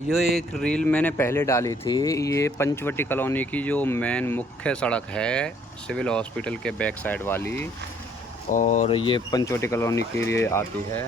ये एक रील मैंने पहले डाली थी। ये पंचवटी कॉलोनी की जो मेन मुख्य सड़क है, सिविल हॉस्पिटल के बैक साइड वाली, और ये पंचवटी कॉलोनी के लिए आती है।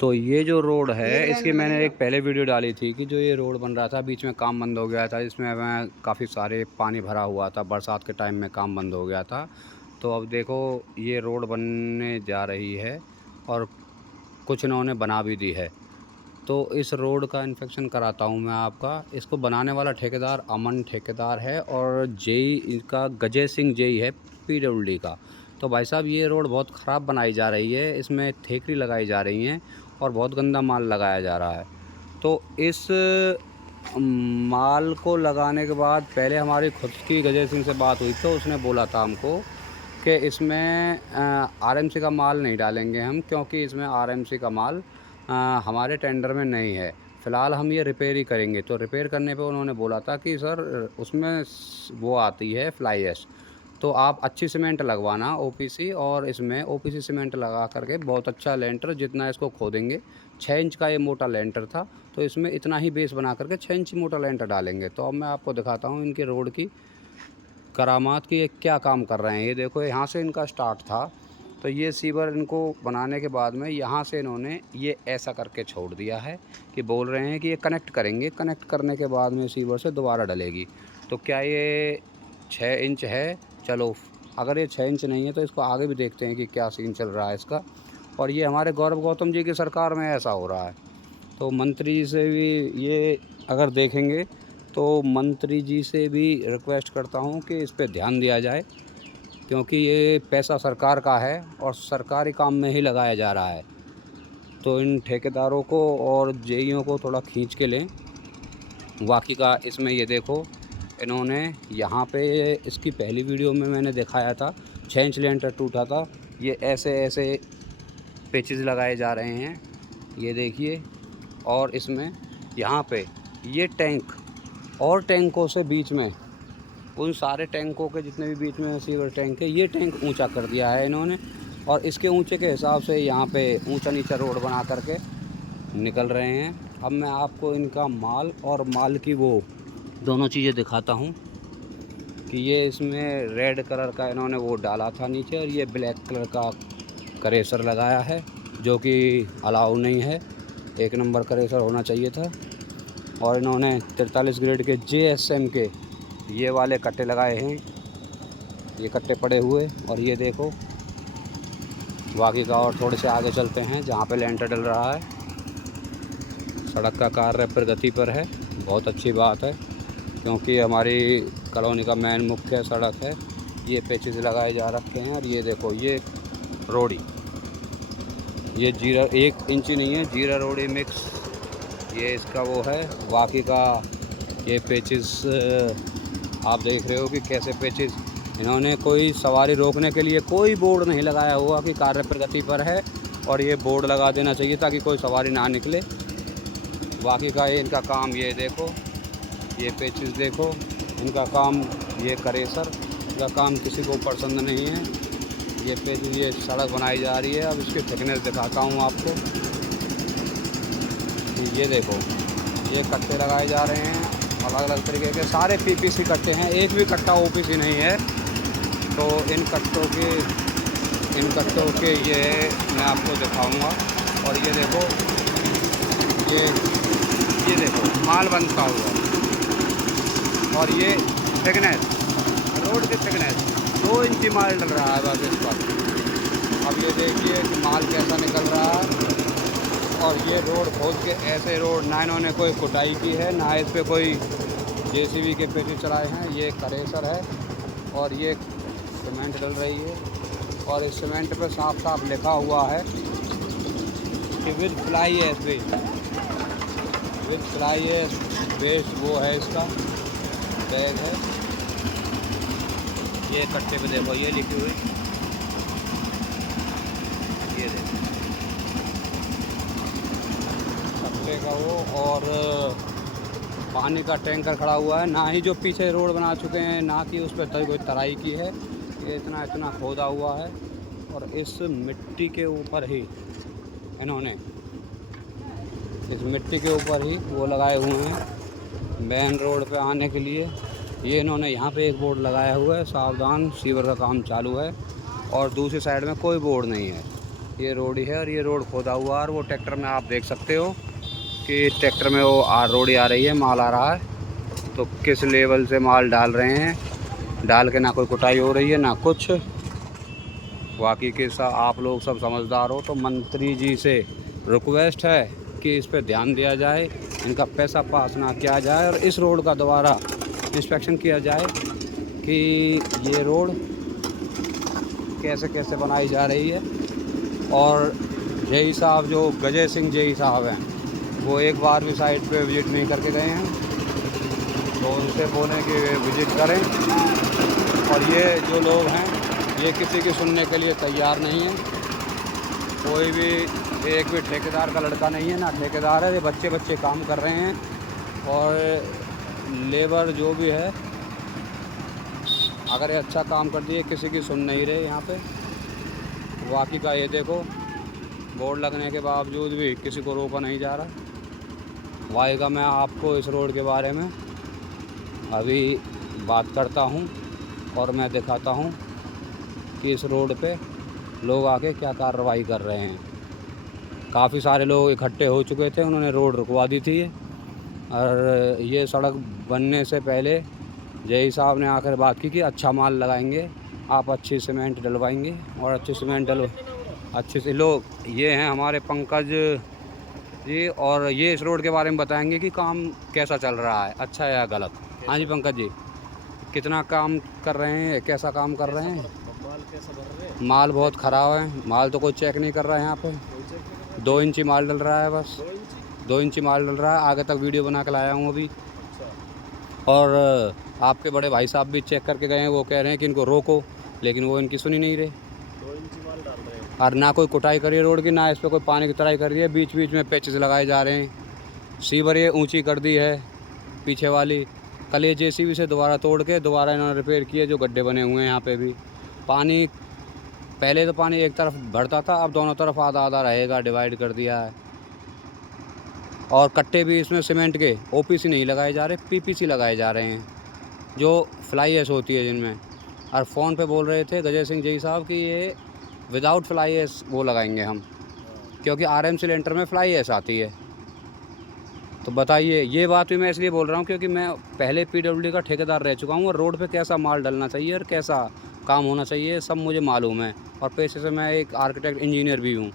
तो ये जो रोड है, इसकी मैंने एक पहले वीडियो डाली थी कि जो ये रोड बन रहा था, बीच में काम बंद हो गया था। इसमें मैं काफ़ी सारे पानी भरा हुआ था, बरसात के टाइम में काम बंद हो गया था। तो अब देखो, ये रोड बनने जा रही है और कुछ इन्होंने बना भी दी है। तो इस रोड का इंस्पेक्शन कराता हूँ मैं आपका। इसको बनाने वाला ठेकेदार अमन ठेकेदार है, और जेई इनका गजय सिंह जेई है, पीडब्ल्यूडी का। तो भाई साहब, ये रोड बहुत ख़राब बनाई जा रही है, इसमें ठेकरी लगाई जा रही हैं और बहुत गंदा माल लगाया जा रहा है। तो इस माल को लगाने के बाद पहले हमारी खुद की गजय सिंह से बात हुई, तो उसने बोला था हमको कि इसमें आरएमसी का माल नहीं डालेंगे हम, क्योंकि इसमें आरएमसी का माल हमारे टेंडर में नहीं है। फ़िलहाल हम ये रिपेयर ही करेंगे। तो रिपेयर करने पे उन्होंने बोला था कि सर, उसमें वो आती है फ्लाई ऐश, तो आप अच्छी सीमेंट लगवाना ओपीसी, और इसमें ओपीसी सीमेंट लगा करके बहुत अच्छा लेंटर, जितना इसको खोदेंगे 6 इंच का ये मोटा लेंटर था, तो इसमें इतना ही बेस बना करके 6 इंच मोटा लेंटर डालेंगे। तो अब मैं आपको दिखाता हूँ इनके रोड की करामात की ये क्या काम कर रहे हैं। ये देखो, यहाँ से इनका स्टार्ट था, तो ये सीवर इनको बनाने के बाद में यहाँ से इन्होंने ये ऐसा करके छोड़ दिया है कि बोल रहे हैं कि ये कनेक्ट करेंगे, कनेक्ट करने के बाद में सीवर से दोबारा डलेगी। तो क्या ये 6 इंच है? चलो, अगर ये 6 इंच नहीं है तो इसको आगे भी देखते हैं कि क्या सीन चल रहा है इसका। और ये हमारे गौरव गौतम जी की सरकार में ऐसा हो रहा है। तो मंत्री जी से भी ये अगर देखेंगे, तो मंत्री जी से भी रिक्वेस्ट करता हूँ कि इस पे ध्यान दिया जाए, क्योंकि ये पैसा सरकार का है और सरकारी काम में ही लगाया जा रहा है। तो इन ठेकेदारों को और जेईओ को थोड़ा खींच के लें। बाकी का इसमें ये देखो, इन्होंने यहाँ पे, इसकी पहली वीडियो में मैंने दिखाया था 6 इंच लेंटर टूटा था। ये ऐसे ऐसे पेचेस लगाए जा रहे हैं, ये देखिए। और इसमें यहाँ पे ये टैंक और टैंकों से बीच में, उन सारे टैंकों के जितने भी बीच में सीवर टैंक है, ये टैंक ऊंचा कर दिया है इन्होंने। और इसके ऊंचे के हिसाब से यहाँ पे ऊंचा नीचा रोड बना करके निकल रहे हैं। अब मैं आपको इनका माल और माल की वो दोनों चीज़ें दिखाता हूँ कि ये इसमें रेड कलर का इन्होंने वो डाला था नीचे, और ये ब्लैक कलर का करेसर लगाया है, जो कि अलाउ नहीं है। 1 नंबर करेसर होना चाहिए था। और इन्होंने 43 ग्रेड के JSM के ये वाले कट्टे लगाए हैं, ये कट्टे पड़े हुए। और ये देखो, बाकी का और थोड़े से आगे चलते हैं जहाँ पे लेंटर डल रहा है। सड़क का कार्य प्रगति पर है, बहुत अच्छी बात है, क्योंकि हमारी कॉलोनी का मेन मुख्य सड़क है। ये पेचेस लगाए जा रखे हैं। और ये देखो, ये रोड़ी, ये जीरा 1 इंच नहीं है, जीरा रोड़ी मिक्स, ये इसका वो है। बाकी का ये पेचेस आप देख रहे हो कि कैसे पेचेस, इन्होंने कोई सवारी रोकने के लिए कोई बोर्ड नहीं लगाया हुआ कि कार्य प्रगति पर है, और ये बोर्ड लगा देना चाहिए ताकि कोई सवारी ना निकले। बाकी का ये इनका काम, ये देखो, ये पेचेस देखो, इनका काम, ये करेसर, इनका काम किसी को पसंद नहीं है। ये पेचेस, ये सड़क बनाई जा रही है। अब इसकी थिकनेस दिखाता हूँ आपको। ये देखो, ये कट्टे लगाए जा रहे हैं अलग अलग तरीके के, सारे PPC कट्टे हैं, एक भी कट्टा OPC नहीं है। तो इन कट्टों के ये मैं आपको दिखाऊंगा। और ये देखो, ये ये देखो माल बनता हुआ, और ये थिकनेस, रोड की थिकनेस 2 इंची माल डल रहा है बस इस पर। अब ये देखिए कि माल कैसा निकल रहा है। और ये रोड खोद के, ऐसे रोड ना इन्होंने कोई कुटाई की है, ना इस पे कोई JCB के पेटी चलाए हैं। ये करेसर है और ये सीमेंट डल रही है। और इस सीमेंट पे साफ साफ लिखा हुआ है कि with fly ash base, with fly ash base वो है, इसका बैग है। ये कट्टे पे देखो, ये लिखी हुई, ये देखो कट्टे का वो। और पानी का टैंकर खड़ा हुआ है, ना ही जो पीछे रोड बना चुके हैं, ना कि उस पर कोई तराई की है। ये इतना इतना खोदा हुआ है, और इस मिट्टी के ऊपर ही इन्होंने इस मिट्टी के ऊपर ही वो लगाए हुए हैं मेन रोड पे आने के लिए। ये इन्होंने यहाँ पे एक बोर्ड लगाया हुआ है, सावधान सीवर का काम चालू है, और दूसरी साइड में कोई बोर्ड नहीं है। ये रोड ही है और ये रोड खोदा हुआ है। और वो ट्रैक्टर में आप देख सकते हो कि ट्रैक्टर में वो रोड आ रही है, माल आ रहा है। तो किस लेवल से माल डाल रहे हैं, डाल के ना कोई कुटाई हो रही है ना कुछ। बाकी के आप लोग सब समझदार हो, तो मंत्री जी से रिक्वेस्ट है कि इस पे ध्यान दिया जाए, इनका पैसा पास ना किया जाए, और इस रोड का दोबारा इंस्पेक्शन किया जाए कि ये रोड कैसे कैसे बनाई जा रही है। और जेई साहब जो गजय सिंह जेई साहब हैं, वो एक बार भी साइट पे विज़िट नहीं करके गए हैं, तो उनसे बोलें कि वे विज़िट करें। और ये जो लोग हैं ये किसी की सुनने के लिए तैयार नहीं है। कोई भी एक भी ठेकेदार का लड़का नहीं है, ना ठेकेदार है, ये बच्चे काम कर रहे हैं। और लेबर जो भी है, अगर ये अच्छा काम कर दिए, किसी की सुन नहीं रहे यहाँ पे। बाकी का ये देखो, बोर्ड लगने के बावजूद भी किसी को रोका नहीं जा रहा। वाई का मैं आपको इस रोड के बारे में अभी बात करता हूँ और मैं दिखाता हूँ कि इस रोड पे लोग आके क्या कार्रवाई कर रहे हैं। काफ़ी सारे लोग इकट्ठे हो चुके थे, उन्होंने रोड रुकवा दी थी। और ये सड़क बनने से पहले जेई साहब ने आकर बात की कि अच्छा माल लगाएंगे, आप अच्छी सीमेंट डलवाएंगे। और अच्छी सीमेंट अच्छे से लोग ये हैं हमारे पंकज जी, और ये इस रोड के बारे में बताएंगे कि काम कैसा चल रहा है, अच्छा या गलत। हाँ जी पंकज जी, कितना काम कर रहे हैं, कैसा काम कर रहे हैं? माल कैसा भर रहे हैं? माल बहुत ख़राब है, माल तो कोई चेक नहीं कर रहा है यहाँ पे। 2 इंची माल डल रहा है बस, 2 इंची माल डल रहा है। आगे तक वीडियो बना के लाया हूँ अभी। और आपके बड़े भाई साहब भी चेक करके गए हैं, वो कह रहे हैं कि इनको रोको, लेकिन वो इनकी सुनी नहीं रहे। 2 इंची माल डाल रहे हैं। और ना कोई कुटाई करी है रोड की, ना इस पर कोई पानी की तराई कर रही है। बीच बीच में पैचेस लगाए जा रहे हैं। सीवर ये ऊंची कर दी है पीछे वाली। कल ये जेसीबी से दोबारा तोड़ के दोबारा इन्होंने रिपेयर किए, जो गड्ढे बने हुए हैं यहाँ पे भी। पानी पहले तो पानी एक तरफ भरता था, अब दोनों तरफ आधा आधा रहेगा, डिवाइड कर दिया है। और कट्टे भी इसमें सीमेंट के ओपीसी नहीं लगाए जा रहे, पीपीसी लगाए जा रहे हैं, जो फ्लाई एश होती है जिनमें। और फ़ोन पे बोल रहे थे गजय सिंह जी साहब कि ये विदाउट फ्लाई एश वो लगाएंगे हम, क्योंकि आरएमसी लेंटर में फ्लाई एश आती है। तो बताइए, ये बात भी मैं इसलिए बोल रहा हूँ क्योंकि मैं पहले पीडब्ल्यूडी का ठेकेदार रह चुका हूँ, और रोड पे कैसा माल डलना चाहिए और कैसा काम होना चाहिए सब मुझे मालूम है। और पेशे से मैं एक आर्किटेक्ट इंजीनियर भी हूँ।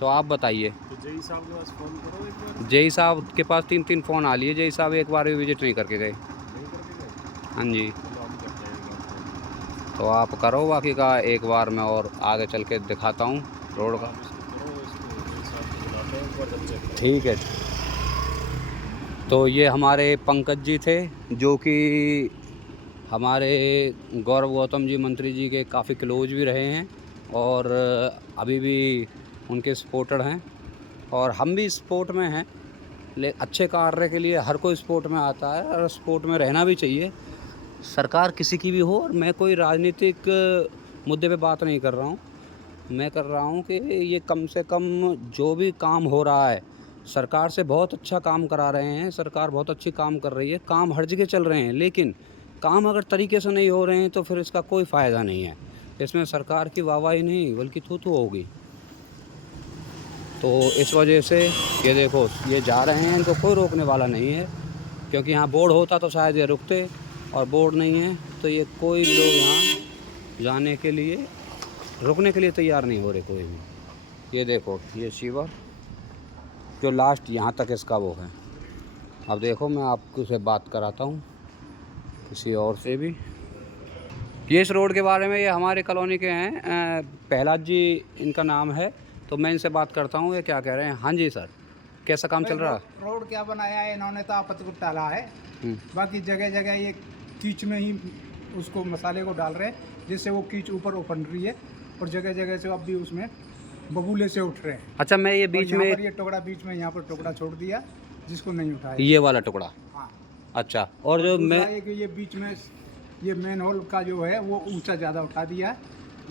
तो आप बताइए। तो जेई साहब के पास फ़ोन करो एक बार। जेई साहब के पास 3 फ़ोन आ लिए, जेई साहब एक बार भी विजिट नहीं करके गए। नहीं करके गए? हाँ जी, चलो हम करते हैं एक बार फ़ोन। तो आप करो, बाकी का एक बार मैं और आगे चल के दिखाता हूँ रोड का। आप इसको करो, इसको जेई साहब को बुलाते हैं एक बार, जब चेक करें। ठीक है। तो ये हमारे पंकज जी थे, जो कि हमारे गौरव गौतम जी मंत्री जी के काफ़ी क्लोज भी रहे हैं, और अभी भी उनके सपोर्टर हैं। और हम भी स्पोर्ट में हैं, ले अच्छे कार्य के लिए हर कोई स्पोर्ट में आता है, और स्पोर्ट में रहना भी चाहिए। सरकार किसी की भी हो, और मैं कोई राजनीतिक मुद्दे पे बात नहीं कर रहा हूँ। मैं कर रहा हूँ कि ये कम से कम जो भी काम हो रहा है, सरकार से बहुत अच्छा काम करा रहे हैं, सरकार बहुत अच्छी काम कर रही है, काम हर जगह चल रहे हैं, लेकिन काम अगर तरीके से नहीं हो रहे हैं तो फिर इसका कोई फ़ायदा नहीं है। इसमें सरकार की वाहवाही नहीं बल्कि थू-थू होगी। तो इस वजह से ये देखो, ये जा रहे हैं, इनको कोई रोकने वाला नहीं है, क्योंकि यहाँ बोर्ड होता तो शायद ये रुकते, और बोर्ड नहीं है तो ये कोई लोग यहाँ जाने के लिए, रुकने के लिए तैयार नहीं हो रहे कोई भी। ये देखो, ये सीवर जो लास्ट यहाँ तक इसका वो है। अब देखो, मैं आपको से बात कराता हूँ किसी और से भी। ये इस रोड के बारे में, ये हमारे कॉलोनी के हैं, प्रहलाद जी इनका नाम है, तो मैं इनसे बात करता हूँ ये क्या कह रहे हैं। हाँ जी सर, कैसा काम चल रहा है? रोड क्या बनाया है इन्होंने, तो आपत्ति को डाला है। बाकी जगह जगह ये कीच में ही उसको मसाले को डाल रहे हैं, जिससे वो कीच ऊपर उफन रही है, और जगह जगह से अब भी उसमें बबूले से उठ रहे हैं। अच्छा, मैं ये बीच में ये टुकड़ा बीच में यहाँ पर टुकड़ा छोड़ दिया जिसको नहीं उठाया, ये वाला टुकड़ा। हाँ। अच्छा, और जो मैं ये बीच में ये मेन होल का जो है वो ऊंचा ज़्यादा उठा दिया है,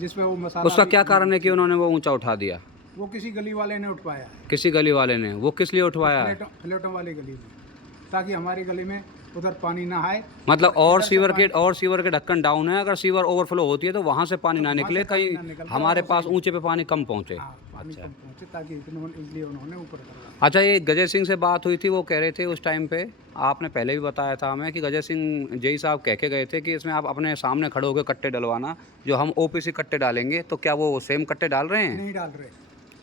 जिसमें वो मसाला। उसका क्या कारण है कि उन्होंने वो ऊंचा उठा दिया? वो किसी गली वाले ने उठवाया है, किसी गली वाले ने। वो किस लिए उठवाया है? फ्लैटों वाली गली में, ताकि हमारी गली में उधर पानी ना आए। मतलब और सीवर के ढक्कन डाउन है, अगर सीवर ओवरफ्लो होती है तो वहाँ से पानी ना निकले, कहीं हमारे पास ऊंचे पे पानी कम पहुँचे। हाँ, पानी कम पहुँचे, ताकि इसलिए उन्होंने ऊपर करवाया। अच्छा, ये गजय सिंह से बात हुई थी, वो कह रहे थे उस टाइम पे, आपने पहले भी बताया था हमें कि गजय सिंह जेई साहब कह के गए थे कि इसमें आप अपने सामने खड़े होकर कट्टे डलवाना, जो हम ओपीसी कट्टे डालेंगे। तो क्या वो सेम कट्टे डाल रहे हैं? नहीं डाल रहे,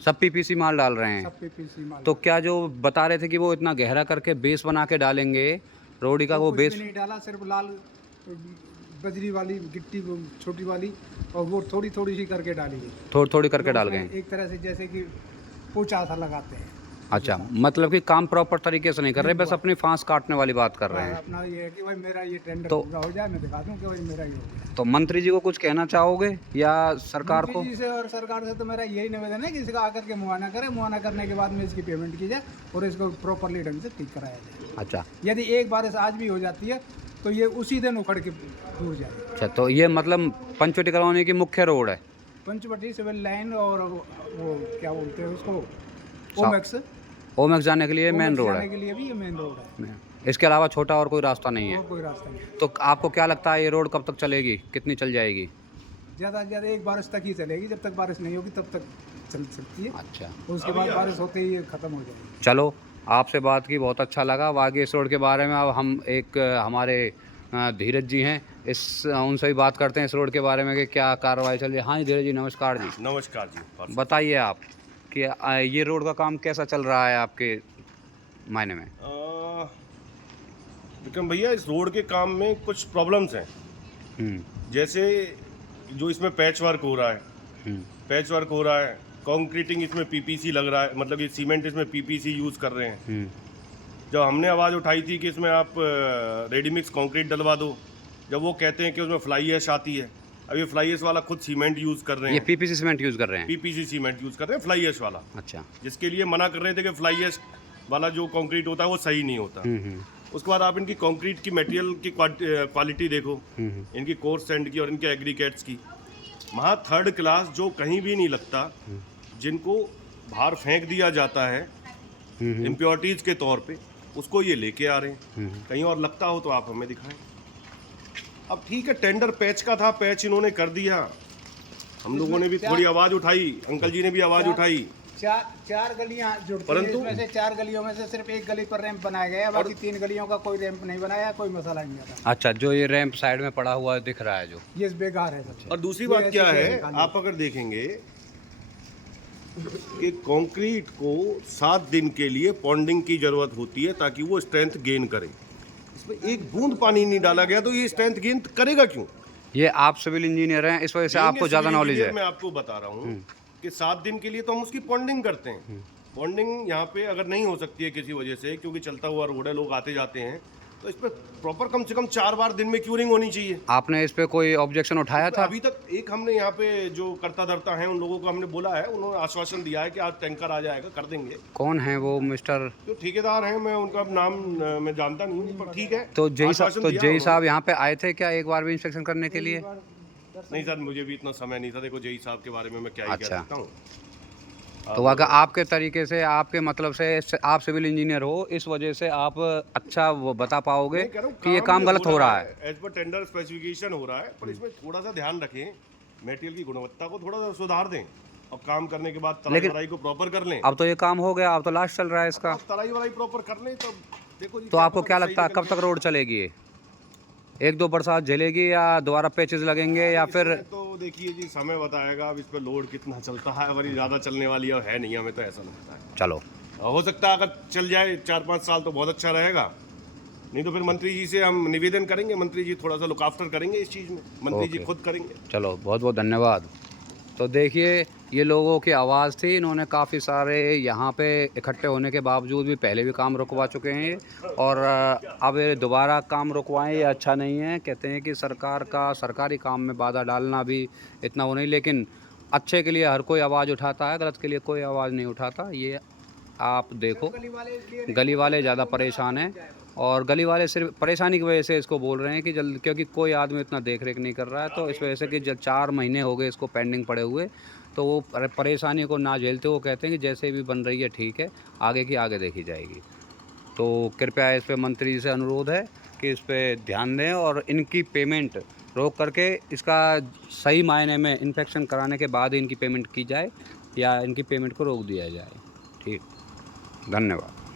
सब पीपीसी माल डाल रहे हैं। सब पीपीसी माल। तो क्या जो बता रहे थे कि वो इतना गहरा करके बेस बना के डालेंगे रोडी का, वो कुछ बेस भी नहीं डाला, सिर्फ लाल बजरी वाली गिट्टी वो छोटी वाली, और वो थोड़ी थोड़ी सी करके डाली है, थोड़ी थोड़ी करके तो डाल उसमें गए। एक तरह से जैसे कि पोछा सा लगाते हैं। अच्छा, मतलब कि काम प्रॉपर तरीके से नहीं कर रहे, बस अपनी फांस काटने वाली बात कर रहे हैं। अपना ये है कि भाई मेरा ये टेंडर तो- पूरा हो जाए, मैं दिखा दूं कि भाई मेरा ये हो गया। तो मंत्री जी को कुछ कहना चाहोगे या सरकार को? मंत्री जी से और सरकार से तो मेरा यही निवेदन है कि इसका आकर के मुआयना करे, मुआयना करने के बाद में इसकी पेमेंट की जाए और इसको प्रॉपरली ढंग से ठीक कराया जाए। अच्छा यदि एक बारिश आज भी हो जाती है तो ये उसी दिन उखड़ के दूर जाए। अच्छा, तो ये मतलब पंचवटी कॉलोनी की मुख्य रोड है। पंचवटी सिविल लाइन और वो क्या बोलते हैं उसको, ओमेक्स जाने के लिए मेन रोड जाने है। के लिए भी ये मेन रोड है, इसके अलावा छोटा और कोई रास्ता नहीं है। और कोई रास्ता नहीं। तो आपको क्या लगता है ये रोड कब तक चलेगी, कितनी चल जाएगी? ज़्यादा से ज़्यादा एक बारिश तक ही चलेगी, जब तक बारिश नहीं होगी तब तक चल सकती है। अच्छा, उसके बाद बारिश होते ही ये ख़त्म हो जाएगी। चलो, आपसे बात की बहुत अच्छा लगा। बाकी इस रोड के बारे में अब हम एक हमारे धीरज जी हैं, उनसे भी बात करते हैं इस रोड के बारे में कि क्या कार्रवाई चल रही है। हाँ जी धीरज जी, नमस्कार जी। नमस्कार जी। बताइए आप कि ये रोड का काम कैसा चल रहा है आपके मायने में? विक्रम भैया, इस रोड के काम में कुछ प्रॉब्लम्स हैं। जैसे जो इसमें पैच वर्क हो रहा है, पैच वर्क हो रहा है, कंक्रीटिंग इसमें पीपीसी लग रहा है, मतलब ये सीमेंट इसमें पीपीसी यूज़ कर रहे हैं। जब हमने आवाज़ उठाई थी कि इसमें आप रेडीमिक्स कंक्रीट डलवा दो, जब वो कहते हैं कि उसमें फ्लाई ऐश आती है। अब ये फ्लाई ऐश वाला खुद सीमेंट यूज़ कर रहे ये हैं, पीपीसी सीमेंट यूज़ कर रहे हैं। पीपीसी सीमेंट यूज़ कर रहे हैं, फ्लाई ऐश वाला। अच्छा। जिसके लिए मना कर रहे थे कि फ्लाई ऐश वाला जो कंक्रीट होता है वो सही नहीं होता। उसके बाद आप इनकी कंक्रीट की मटेरियल की क्वालिटी देखो, इनकी कोर्स सैंड की और इनके एग्रीकेट्स की, वहाँ थर्ड क्लास जो कहीं भी नहीं लगता, जिनको बाहर फेंक दिया जाता है इम्प्योरिटीज़ के तौर पे, उसको ये लेके आ रहे हैं। कहीं और लगता हो तो आप हमें दिखाएं। अब ठीक है, टेंडर पैच का था, पैच इन्होंने कर दिया, हम लोगों ने भी थोड़ी आवाज़ उठाई, अंकल जी ने भी आवाज़ उठाई। चार गलियां जुड़ती हैं, परंतु इसमें से 4 गलियों में से सिर्फ एक गली पर रैंप बनाया गया है, बाकी 3 गलियों का कोई रैंप नहीं बनाया, कोई मसला नहीं आता। अच्छा, जो ये रैंप साइड में पड़ा हुआ दिख रहा है जो, ये बेकार है सबसे। और दूसरी बात क्या है, आप अगर देखेंगे कि कंक्रीट को 7 दिन के लिए पॉन्डिंग की जरूरत होती है ताकि वो स्ट्रेंथ गेन करे। इसमें एक बूंद पानी नहीं डाला गया तो ये स्ट्रेंथ गेन करेगा क्यों? ये आप सिविल इंजीनियर हैं, इस वजह से आपको ज़्यादा नॉलेज है। मैं आपको बता रहा हूँ कि 7 दिन के लिए तो हम उसकी पॉन्डिंग करते हैं। पॉन्डिंग यहाँ पे अगर नहीं हो सकती है किसी वजह से, क्योंकि चलता हुआ रोड है, लोग आते जाते हैं, तो इस पर प्रॉपर कम से कम 4 बार दिन में क्यूरिंग होनी चाहिए। आपने इस पे कोई ऑब्जेक्शन उठाया था? अभी तक एक हमने यहाँ पे जो करता धरता है उन लोगों को हमने बोला है, उन्होंने आश्वासन दिया है कि आज टैंकर आ जाएगा, कर देंगे। कौन है वो मिस्टर? जो ठेकेदार हैं, मैं उनका नाम मैं जानता नहीं हूँ, पर ठीक है। तो जेई आश्वासन साहब यहाँ पे आए थे क्या एक बार भी इंस्पेक्शन करने के लिए? नहीं सर, मुझे भी इतना समय नहीं था। देखो, जेई साहब के बारे में मैं क्या ही कह सकता हूँ। तो अगर आपके तरीके से, आपके मतलब से आप सिविल इंजीनियर हो, इस वजह से आप अच्छा वो बता पाओगे कि ये काम गलत हो रहा है। एज पर टेंडर स्पेसिफिकेशन हो रहा है, पर इसमें थोड़ा सा ध्यान रखें, मटेरियल की गुणवत्ता को थोड़ा सा सुधार दें, और काम करने के बाद तराई वराई को प्रॉपर कर लें। अब तो ये काम हो गया, अब तो लास्ट चल रहा है इसका। तराई वराई प्रॉपर कर लें तो देखो जी। तो आपको क्या लगता है कब तक रोड चलेगी ये? 1-2 बरसात झेलेगी या दोबारा पैचेस लगेंगे या फिर? तो देखिए जी, समय बताएगा अब इस पर लोड कितना चलता है। अगर ज़्यादा चलने वाली है नहीं, हमें तो ऐसा लगता है। चलो, हो सकता है अगर चल जाए 4-5 साल तो बहुत अच्छा रहेगा, नहीं तो फिर मंत्री जी से हम निवेदन करेंगे, मंत्री जी थोड़ा सा लुक आफ्टर करेंगे इस चीज़ में, मंत्री जी खुद करेंगे। चलो, बहुत बहुत धन्यवाद। तो देखिए, ये लोगों की आवाज़ थी, इन्होंने काफ़ी सारे यहाँ पे इकट्ठे होने के बावजूद भी पहले भी काम रुकवा चुके हैं, और अब दोबारा काम रुकवाएं ये अच्छा नहीं है। कहते हैं कि सरकार का सरकारी काम में बाधा डालना भी इतना वो नहीं, लेकिन अच्छे के लिए हर कोई आवाज़ उठाता है, गलत के लिए कोई आवाज़ नहीं उठाता। ये आप देखो, गली वाले ज़्यादा परेशान हैं, और गली वाले सिर्फ परेशानी की वजह से इसको बोल रहे हैं कि जल्द, क्योंकि कोई आदमी इतना देख रेख नहीं कर रहा है, तो इस वजह से कि जब 4 महीने हो गए इसको पेंडिंग पड़े हुए, तो वो परेशानी को ना झेलते वो कहते हैं कि जैसे भी बन रही है ठीक है, आगे की आगे देखी जाएगी। तो कृपया इस पे मंत्री जी से अनुरोध है कि इस पे ध्यान दें और इनकी पेमेंट रोक करके इसका सही मायने में इंस्पेक्शन कराने के बाद ही इनकी पेमेंट की जाए या इनकी पेमेंट को रोक दिया जाए। ठीक, धन्यवाद।